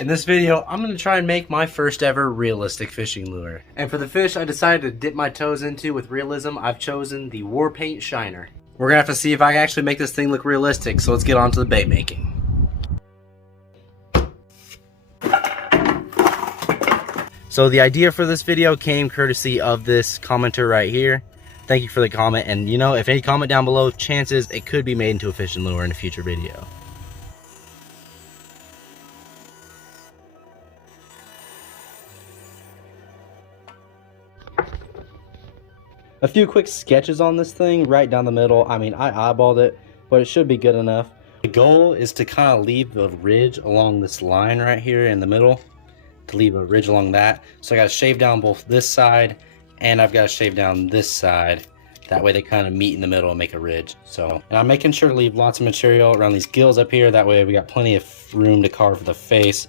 In this video, I'm going to try and make my first ever realistic fishing lure. And for the fish I decided to dip my toes into with realism, I've chosen the War Paint Shiner. We're going to have to see if I can actually make this thing look realistic, so let's get on to the bait making. So the idea for this video came courtesy of this commenter right here. Thank you for the comment, and you know, if any comment down below, chances it could be made into a fishing lure in a future video. A few quick sketches on this thing right down the middle. I mean, I eyeballed it, but it should be good enough. The goal is to kind of leave a ridge along this line right here in the middle, to leave a ridge along that. So I got to shave down both this side and I've got to shave down this side. That way they kind of meet in the middle and make a ridge. So, and I'm making sure to leave lots of material around these gills up here. That way we got plenty of room to carve the face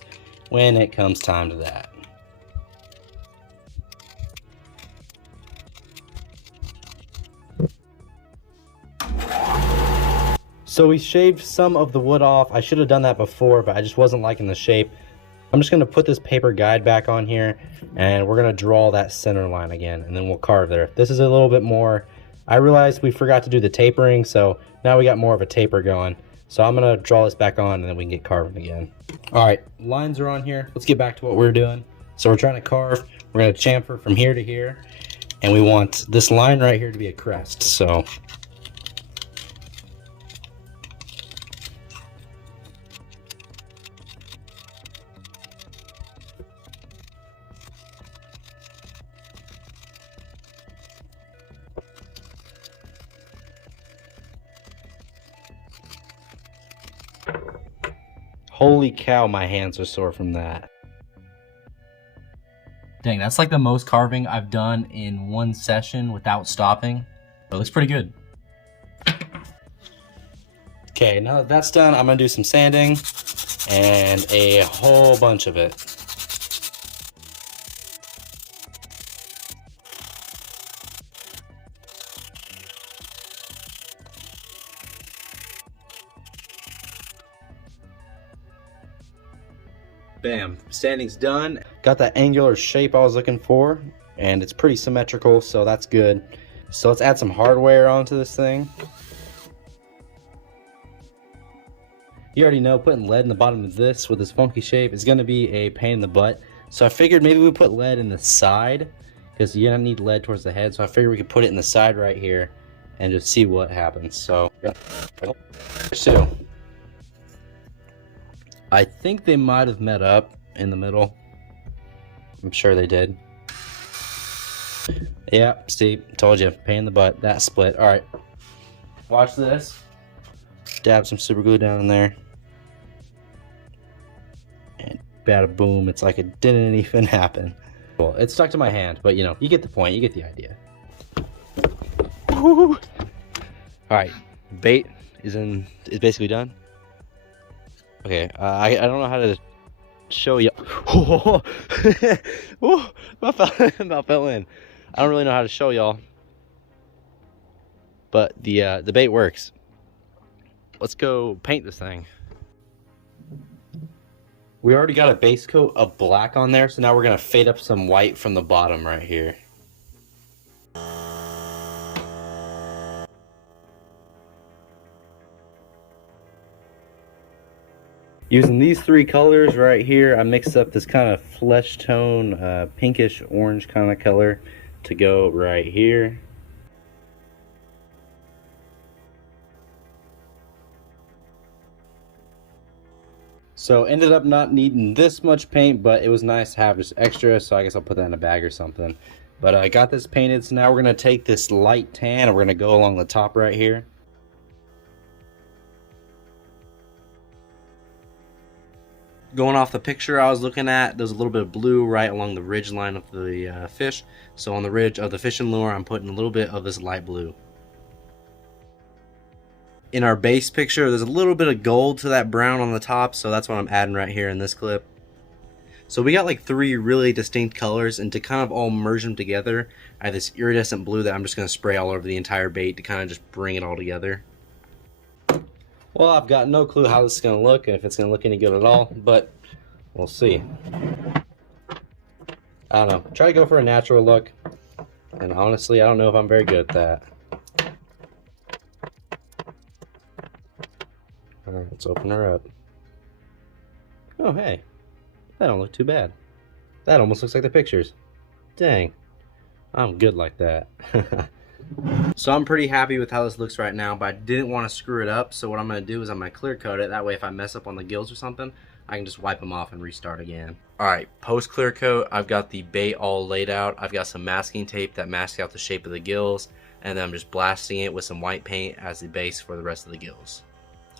when it comes time to that. So we shaved some of the wood off. I should have done that before, but I just wasn't liking the shape. I'm just going to put this paper guide back on here, and we're going to draw that center line again, and then we'll carve there. This is a little bit more, I realized we forgot to do the tapering, so now we got more of a taper going. So I'm going to draw this back on, and then we can get carving again. All right, lines are on here. Let's get back to what we're doing. So we're trying to carve. We're going to chamfer from here to here, and we want this line right here to be a crest. So holy cow, my hands are sore from that. Dang, that's like the most carving I've done in one session without stopping. It looks pretty good. Okay, now that that's done, I'm gonna do some sanding and a whole bunch of it. Bam, sanding's done. Got that angular shape I was looking for, and it's pretty symmetrical, so that's good. So let's add some hardware onto this thing. You already know putting lead in the bottom of this with this funky shape is gonna be a pain in the butt. So I figured maybe we put lead in the side, because you're gonna need lead towards the head, so I figured we could put it in the side right here and just see what happens. So, I think they might have met up in the middle. I'm sure they did. Yeah, see, told you, pain in the butt, that split. All right, watch this. Dab some super glue down in there. And bada boom, it's like it didn't even happen. Well, it stuck to my hand, but you know, you get the point, you get the idea. Woo. All right, bait is basically done. Okay, I don't know how to show you. Oh, about fell in. I don't really know how to show y'all, but the bait works. Let's go paint this thing. We already got a base coat of black on there, so now we're gonna fade up some white from the bottom right here. Using these three colors right here, I mixed up this kind of flesh tone, pinkish orange kind of color to go right here. So ended up not needing this much paint, but it was nice to have just extra, so I guess I'll put that in a bag or something. But I got this painted, so now we're gonna take this light tan and we're gonna go along the top right here. Going off the picture I was looking at, there's a little bit of blue right along the ridge line of the fish. So on the ridge of the fishing lure, I'm putting a little bit of this light blue. In our base picture, there's a little bit of gold to that brown on the top, so that's what I'm adding right here in this clip. So we got like three really distinct colors, and to kind of all merge them together, I have this iridescent blue that I'm just going to spray all over the entire bait to kind of just bring it all together. Well, I've got no clue how this is going to look and if it's going to look any good at all, but We'll see. I don't know. Try to go for a natural look. And honestly, I don't know if I'm very good at that. Alright, let's open her up. Oh, hey. That don't look too bad. That almost looks like the pictures. Dang. I'm good like that. So I'm pretty happy with how this looks right now, but I didn't want to screw it up. So what I'm going to do is I'm going to clear coat it. That way if I mess up on the gills or something, I can just wipe them off and restart again. Alright, post clear coat, I've got the bait all laid out. I've got some masking tape that masks out the shape of the gills, and then I'm just blasting it with some white paint as the base for the rest of the gills.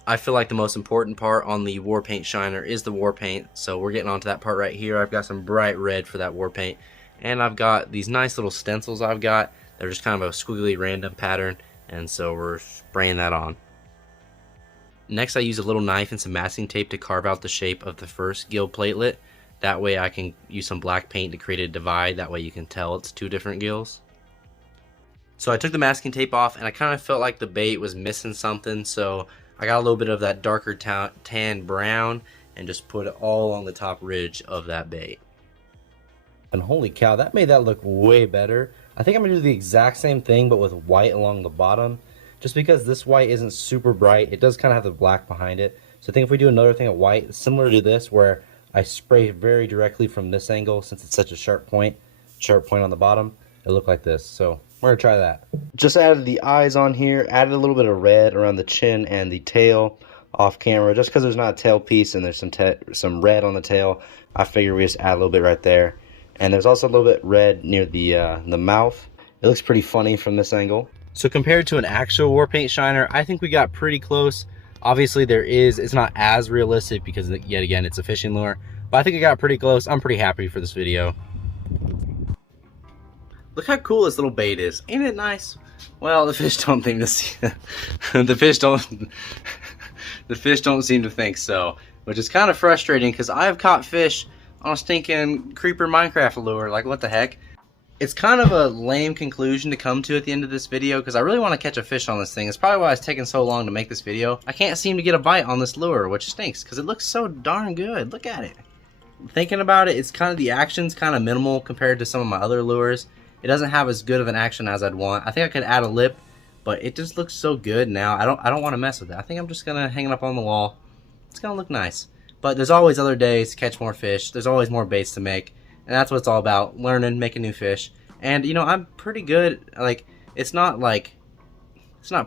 I feel like the most important part on the War Paint Shiner is the war paint, so we're getting onto that part right here. I've got some bright red for that war paint, and I've got these nice little stencils I've got. They're just kind of a squiggly random pattern, and so we're spraying that on. Next, I use a little knife and some masking tape to carve out the shape of the first gill platelet. That way I can use some black paint to create a divide. That way you can tell it's two different gills. So I took the masking tape off, and I kind of felt like the bait was missing something, so I got a little bit of that darker tan brown and just put it all on the top ridge of that bait. And holy cow, that made that look way better. I think I'm going to do the exact same thing but with white along the bottom. Just because this white isn't super bright, it does kind of have the black behind it. So I think if we do another thing of white, similar to this, where I spray very directly from this angle, since it's such a sharp point on the bottom, it'll look like this. So we're going to try that. Just added the eyes on here, added a little bit of red around the chin and the tail off camera. Just because there's not a tail piece and there's some red on the tail, I figure we just add a little bit right there. And there's also a little bit red near the mouth. It looks pretty funny from this angle. So compared to an actual War Paint Shiner, I think we got pretty close. Obviously it's not as realistic because yet again, it's a fishing lure, but I think it got pretty close. I'm pretty happy for this video. Look how cool this little bait is. Ain't it nice? Well, the fish don't think to see the fish don't seem to think so, which is kind of frustrating because I've caught fish on a stinking creeper Minecraft lure. Like, what the heck? It's kind of a lame conclusion to come to at the end of this video because I really want to catch a fish on this thing. It's probably why it's taking so long to make this video. I can't seem to get a bite on this lure, which stinks because it looks so darn good. Look at it. Thinking about it, it's kind of, the action's kind of minimal compared to some of my other lures. It doesn't have as good of an action as I'd want. I think I could add a lip, but it just looks so good now. I don't want to mess with it. I think I'm just gonna hang it up on the wall. It's gonna look nice. But there's always other days to catch more fish. There's always more baits to make. And that's what it's all about, learning, making new fish. And, you know, I'm pretty good. Like, it's not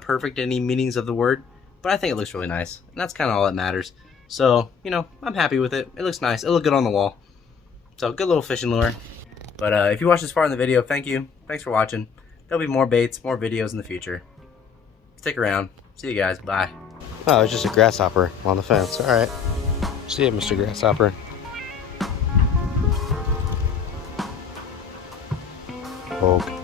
perfect in any meanings of the word, but I think it looks really nice. And that's kind of all that matters. So, you know, I'm happy with it. It looks nice. It'll look good on the wall. So, good little fishing lure. But if you watched this far in the video, thank you. Thanks for watching. There'll be more baits, more videos in the future. Stick around. See you guys. Bye. Oh, it's just a grasshopper on the fence. All right. See you, Mr. Grasshopper. Poke.